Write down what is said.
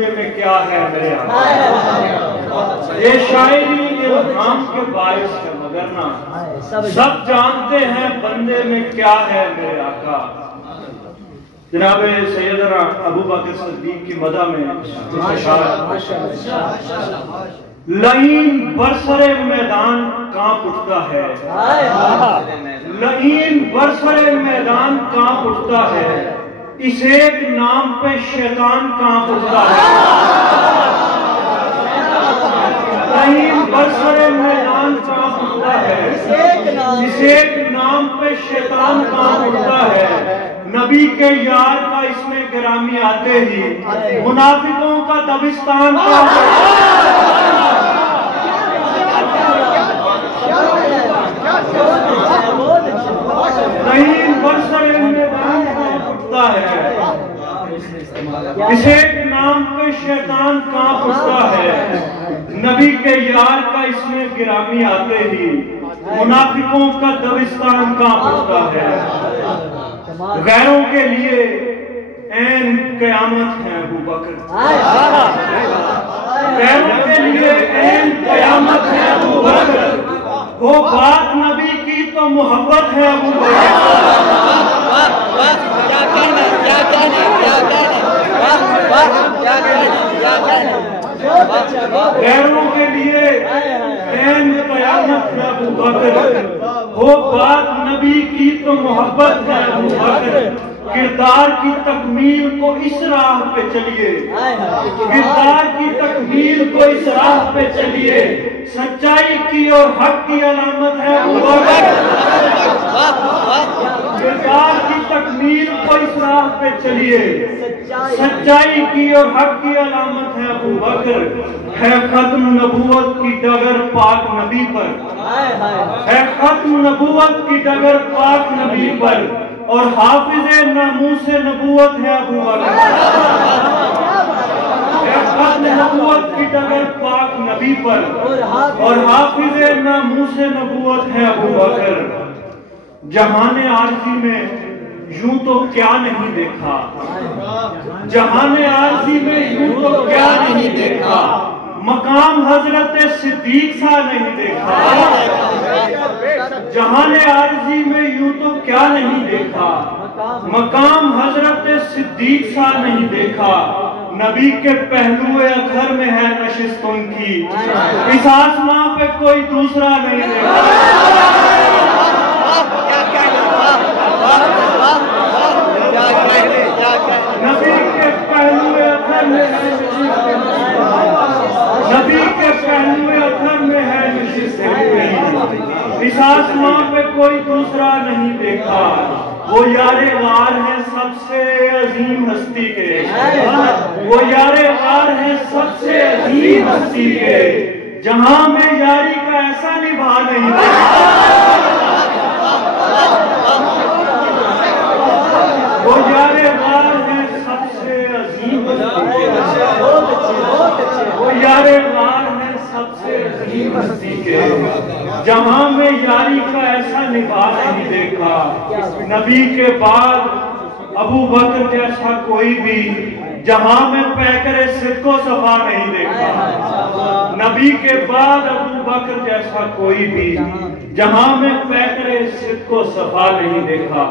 बंदे में क्या है मेरे आका। ये शायरी इल्हाम के बाइस है मगर ना सब जानते हैं बंदे में क्या है मेरे आका। जनाब सैयदना अबू बकर सिद्दीक की मदा में लईन बरसरे मैदान कांप उठता है, लईन बरसरे मैदान कांप उठता है, इस एक नाम पे शैतान कांप उठता है। लईन बरसरे मैदान कांप उठता है, इस एक नाम पे शैतान कांप उठता है। नबी के यार का इसमें गिरामी आते ही मुनाफिकों का दबिस्तान कांप उठता है, इस एक नाम पे शैतान कांप उठता है। नबी के यार का इसमें गिरामी आते ही मुनाफिकों का दबिस्तान कांप उठता है। गैरों के लिए ऐन कयामत है अबू बकर, गैरों के लिए ऐन कयामत है अबू बकर। वो बात नबी की तो मोहब्बत है अबू बकर। गैरों के लिए ऐन कयामत है अबू बकर। वो बात नबी की तो मोहब्बत है अबू बकर। किरदार की तकमील को इस राह पे चलिए, किरदार की तकमील को इस राह पे चलिए, सच्चाई की और हक की अलामत है अबू बकर। किरदार की तकमील को इस राह पे चलिए, सच्चाई की और हक की अलामत है अबू बकर। है खत्म नबूवत की डगर पाक नबी पर, है खत्म नबूवत की डगर पाक नबी पर, और हाफिज़े नामूसे नबूवत है अबू बकर। है खत्म नबूवत की डगर पाक नबी पर, और हाफिज़े नामूसे नबूवत है अबू बकर। जहाने आरज़ी में यूं तो क्या नहीं देखा, जहाने आरज़ी में यूं तो क्या नहीं देखा, मकाम हजरत सिद्दीक सा नहीं देखा। जहाने आरज़ी में यूं तो क्या नहीं देखा, मकाम हजरत सिद्दीक सा नहीं देखा। नबी के पहलुए अधर में है नशिस्त उनकी, इस आसमां पे कोई दूसरा नहीं देखा। नबी के पहलुए अधर में है, नबी के पहलुए अधर में है नशिस्त उनकी, इस आसमां पे कोई दूसरा नहीं देखा। वो यारे वार है सबसे अजीम हस्ती के, वो यारे वार है सबसे अजीम हस्ती के, जहां में यारी का ऐसा निभा नहीं देखा। वो यारे वार है सबसे अजीम हस्ती के, वो यारे वार है सबसे अजीम हस्ती के, जहां में यारी का ऐसा निभा नहीं देखा। नबी के बाद अबू बकर जैसा कोई भी जहां में पैकरे सिद्को सफा नहीं देखा। नबी के बाद अबू बकर जैसा कोई भी जहां में पैकरे सिद्को सफा नहीं देखा।